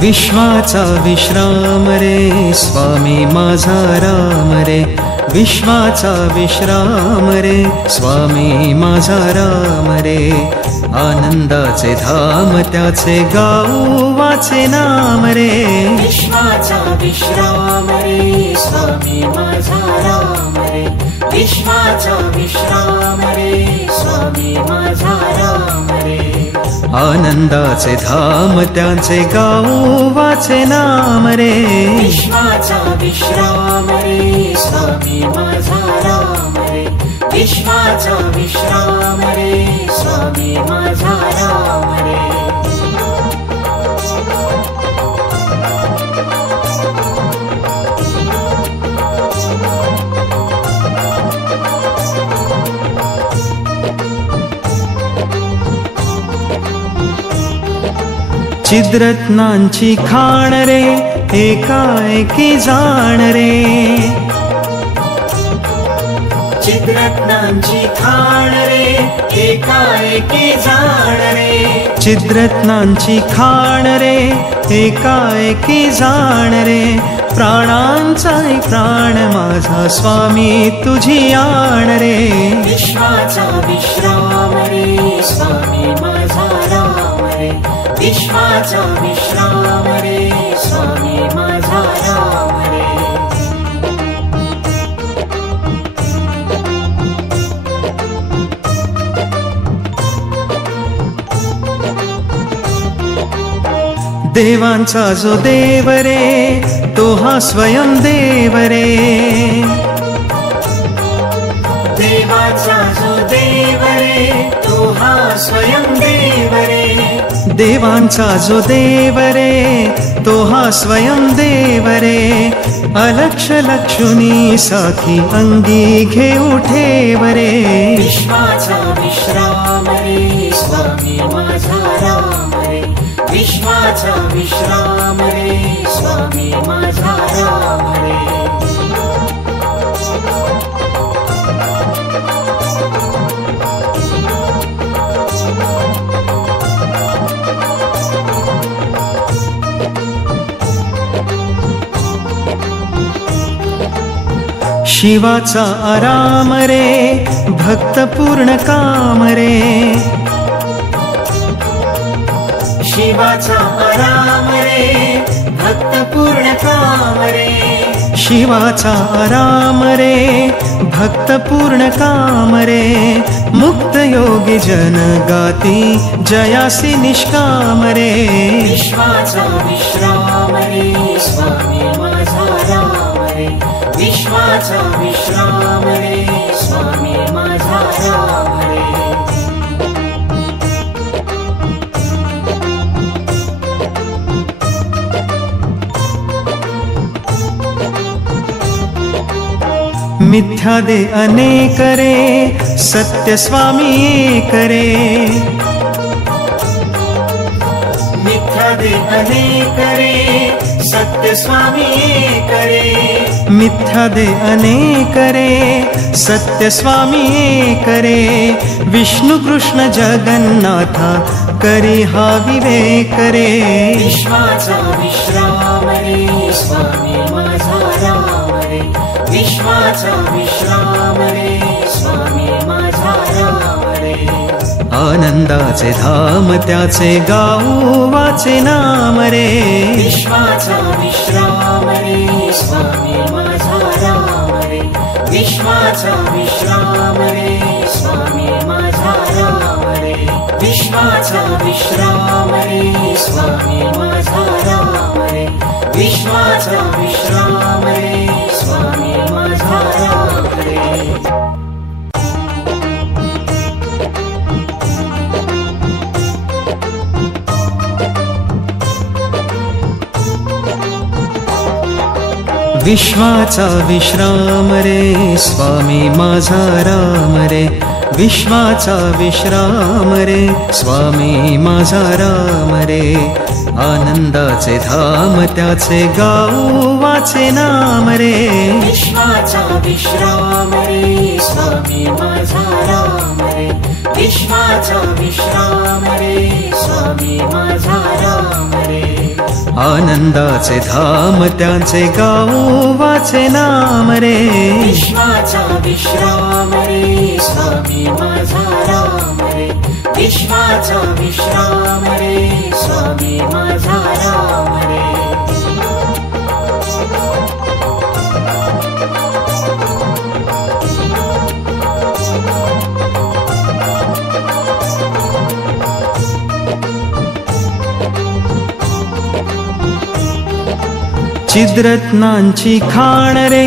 विश्वाचा विश्राम रे स्वामी माझा राम रे, विश्वाचा विश्राम रे स्वामी माझा राम रे, आनंदाचे धाम त्याचे गाऊ वाचे नाम रे, विश्वाचा विश्राम रे स्वामी माझा राम रे, विश्वाचा विश्राम रे स्वामी माझा राम रे, आनंदाचे धाम त्याचे गाऊ वाचे नाम रे, विश्वाचा विश्राम रे स्वामी माझा राम रे, विश्वाचा विश्राम रे स्वामी माझा राम रे. चिद्रत्नांची खाण रे एकाएकी जाण रे, चिद्रत्नांची खाण रे एकाएकी जाण रे, चिद्रत्नांची खाण रे एकाएकी जाण रे, प्राणांचा प्राण माझा स्वामी तुझी आण रे, विश्वाचा विश्राम रे स्वामी माझा राम रे, विश्वाचा विश्राम रे स्वामी माझा राम रे. देवांचा जो देव रे तो हा स्वयं देव रे, देवाचा जो देव रे तो हा स्वयं देव रे, देवांचा जो देव रे तो हा स्वयं देव रे, अलक्ष लक्षुनी साखी अंगी घेऊ ठेव रे, विश्वाचा विश्राम रे स्वामी माझा राम रे, विश्वाचा विश्राम रे स्वामी माझा राम रे. शिवाचा आराम रे भक्त पूर्ण काम रे, शिवाचा आराम रे भक्त पूर्ण काम रे, शिवाचा आराम रे भक्त पूर्ण काम रे, मुक्त योगी जन गाती जयासी निष्काम रे, विश्वाचा विश्राम रे स्वामी माझा राम रे, विश्वाचा विश्राम रे स्वामी माझा राम रे. मिथ्या दे अनेक रे सत्य स्वामी एक रे, मिथ्या दे अनेक रे सत्य स्वामी एक रे, मिथ्या दे अनेक रे सत्य स्वामी एक रे, विष्णु कृष्ण जगन्नाथा करी हा विवेक रे, विश्वाचा विश्राम रे स्वामी माझा राम रे, विश्वाचा विश्राम रे स्वामी माझा राम रे. आनंदाचे धाम त्याचे गाऊ वाचे नाम रे, विश्वाचा विश्राम रे स्वामी माझा राम रे, विश्वाचा विश्राम रे स्वामी माझा राम रे, विश्वाचा विश्राम रे स्वामी माझा राम रे, विश्वाचा विश्राम रे स्वामी माझा राम रे. विश्वाचा विश्राम रे स्वामी माझा राम रे, विश्वाचा विश्राम रे स्वामी माझा राम रे, आनंदाचे धाम त्याचे गाऊ वाचे नाम रे. विश्वाचा विश्राम रे स्वामी माझा राम रे. विश्वाचा विश्राम रे स्वामी माझा राम रे. आनंदाचे धाम त्याचे गाऊ वाचे नाम रे. विश्वाचा विश्राम रे स्वामी माझा राम रे. विश्वाचा विश्राम रे स्वामी माझा राम रे. चिद्रत्नांची खाण रे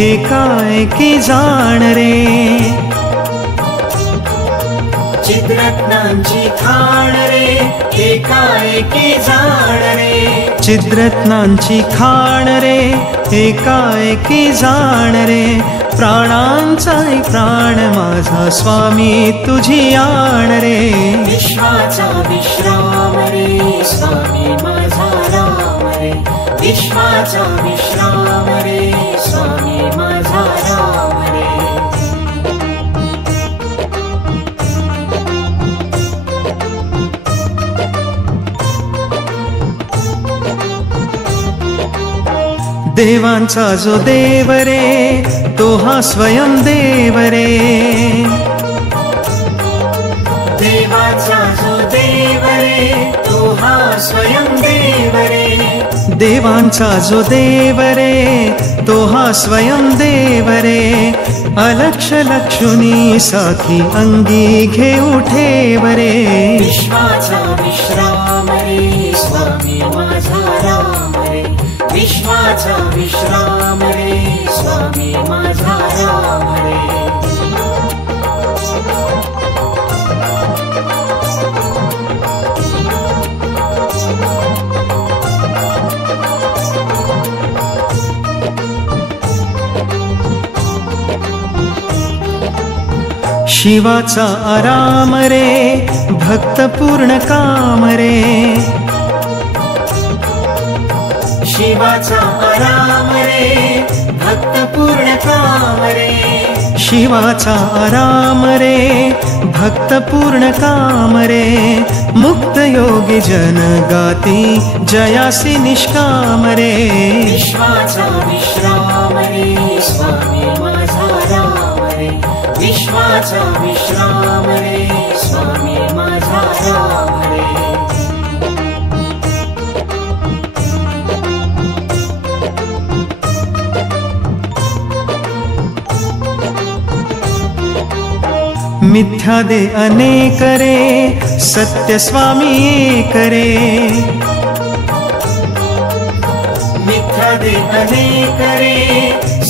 एकाएकी जाण रे. चिद्रत्नांची खाण रे एकाएकी जाण रे. चिद्रत्नांची खाण रे एकाएकी जाण रे. प्राणांचा प्राण माझा स्वामी तुझी आण रे. विश्वाचा विश्राम रे स्वामी माझा राम रे. विश्वाचा विश्राम रे स्वामी माझा राम रे. देवांचा जो देव रे तो हा स्वयं देव रे. देवाचा जो देव रे तो हा स्वयं देव रे. देवांचा जो देव रे तो हा स्वयं देव रे. अलक्ष लक्षुनी साखी अंगी घेऊ ठेव रे. विश्वाचा विश्राम रे स्वामी माझा राम रे. विश्वाचा विश्राम रे स्वामी माझा राम रे. शिवाचा आराम रे भक्त पूर्ण काम रे. शिवाचा आराम रे भक्त पूर्ण काम रे. शिवाचा आराम रे भक्त पूर्ण काम रे. मुक्त योगी जन गाती जयासी निष्काम रे. विश्वाचा विश्राम रे स्वामी माझा राम रे. विश्वाचा विश्राम रे स्वामी माझा राम रे. मिथ्या दे अनेक रे सत्य स्वामी एक रे. मिथ्या दे अनेक रे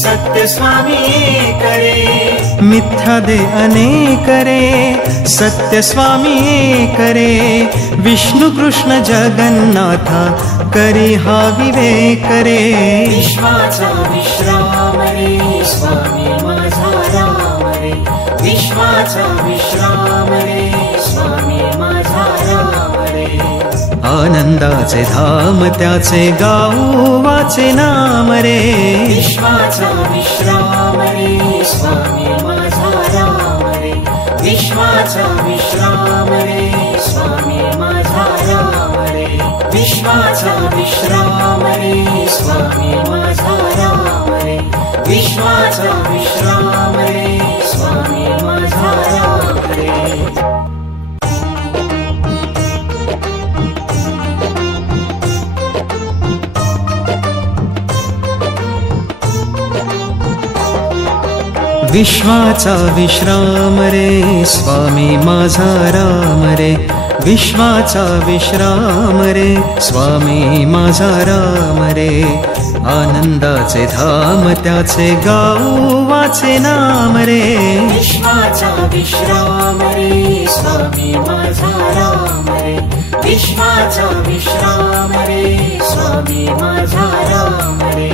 सत्य स्वामी एक रे. मिथ्या दे अनेक रे सत्य स्वामी एक रे. विष्णु कृष्ण जगन्नाथा करी हा विवेक रे. विश्वाचा विश्राम रे स्वामी माझा राम रे. विश्वाचा विश्राम रे स्वामी माझा राम रे. आनंदाचे धाम त्याचे गाऊ वाचे नाम रे. विश्वाचा विश्राम रे स्वामी माझा राम रे. विश्वाचा विश्राम रे स्वामी माझा राम रे. विश्वाचा विश्राम रे स्वामी माझा राम रे. विश्वाचा विश्राम रे स्वामी माझा राम रे. विश्वाचा विश्राम रे स्वामी माझा राम रे. विश्वाचा विश्राम रे स्वामी माझा राम रे. आनंदाचे धाम त्याचे गाऊ वाचे नाम रे. विश्वाचा विश्राम रे स्वामी माझा राम रे. विश्वाचा विश्राम रे स्वामी माझा राम रे.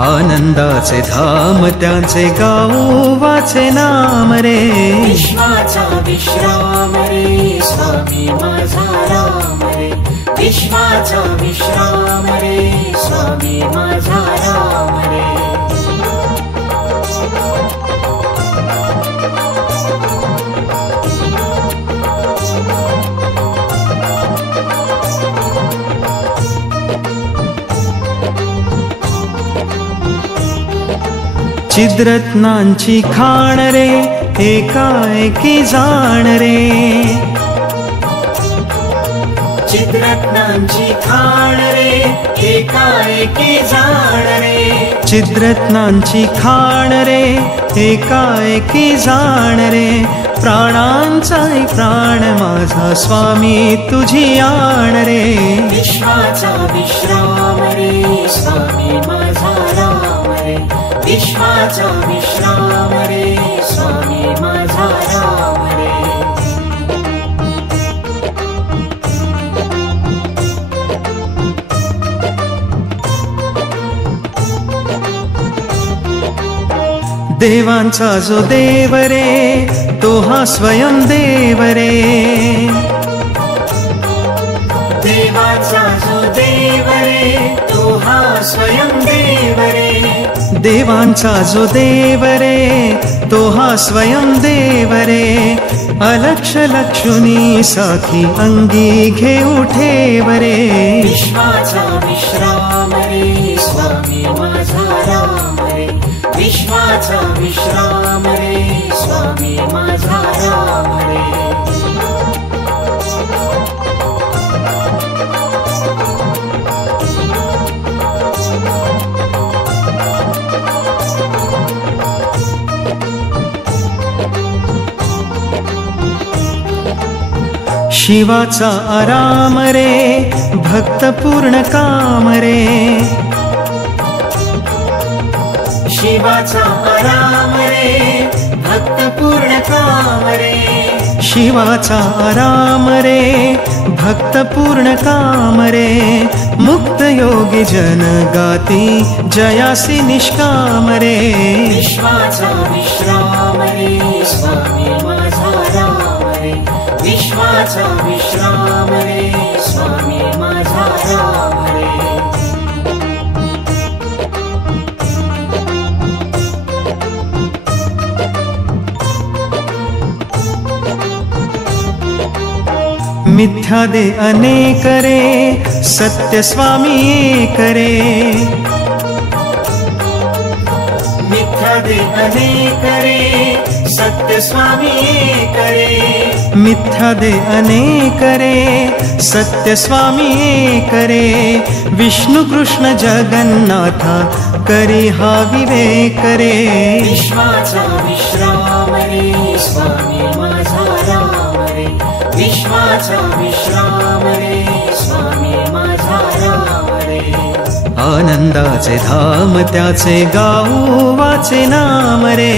आनंदाचे धाम त्याचे गाऊ वाचे नाम रे. विश्वाचा विश्राम रे स्वामी माझा राम रे. विश्वाचा विश्राम रे स्वामी माझा राम रे चिद्रत्नांची खाण रे एकाएकी जाण रे चिद्रत्नांची खाण रे एकाएकी जाण रे चिद्रत्नांची खाण रे एकाएकी जाण रे प्राणांचा प्राण माझा स्वामी तुझी आण रे विश्वाचा विश्राम रे स्वामी माझा राम रे विश्वाचा विश्राम रे स्वामी माझा राम रे देवांचा जो देव रे तो हा स्वयं देव रे देवाचा जो देव रे तो हा स्वयं देव रे देवांचा जो देव रे तो हा स्वयं देव रे अलक्ष लक्षुनी साखी अंगी घेऊ ठेव रे विश्वाचा विश्राम रे स्वामी माझा राम रे विश्वाचा विश्राम रे स्वामी माझा राम रे शिवाचा आराम रे भक्त पूर्ण काम रे शिवाचा आराम रे भक्त पूर्ण काम रे शिवाचा आराम रे भक्त पूर्ण काम रे मुक्त योगी जन गाती जयासी निष्काम रे विश्वाचा विश्राम रे स्वामी माझा राम रे विश्वाचा विश्राम रे स्वामी माझा राम रे मिथ्या दे अनेक रे सत्य स्वामी एक रे मिथ्या दे अनेक रे सत्य स्वामी एक रे मिथ्या दे अनेक रे सत्य स्वामी एक रे विष्णु कृष्ण जगन्नाथ करी हा विवेक रे विश्वाचा विश्राम रे स्वामी माझा राम रे विश्वाचा विश्राम रे स्वामी माझा राम रे आनंदाचे धाम त्याचे गाऊ वाचे नाम रे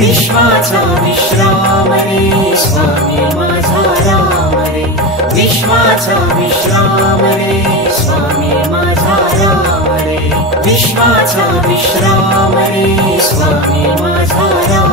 विश्वाचा विश्राम रे स्वामी माझा राम रे विश्वाचा विश्राम रे स्वामी माझा राम रे विश्वाचा विश्राम रे स्वामी माझा राम